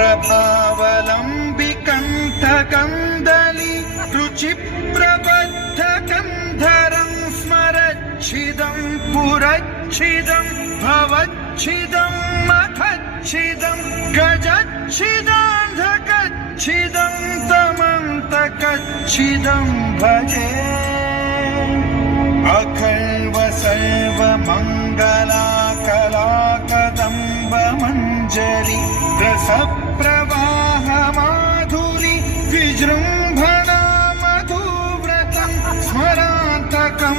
प्रभावलम्बिकण्ठकन्दली रुचिप्रबद्धकन्धरं स्मरच्छिदं पुरच्छिदं भवच्छिदं मखच्छिदं गजच्छिदान्धकच्छिदं तमन्तकच्छिदं भजे अखल्व सर्वमङ्गलाकलाकदम्बमञ्जरी रसप्रवाहमाधुरी विजृम्भणा मधुव्रतं स्मरान्तकं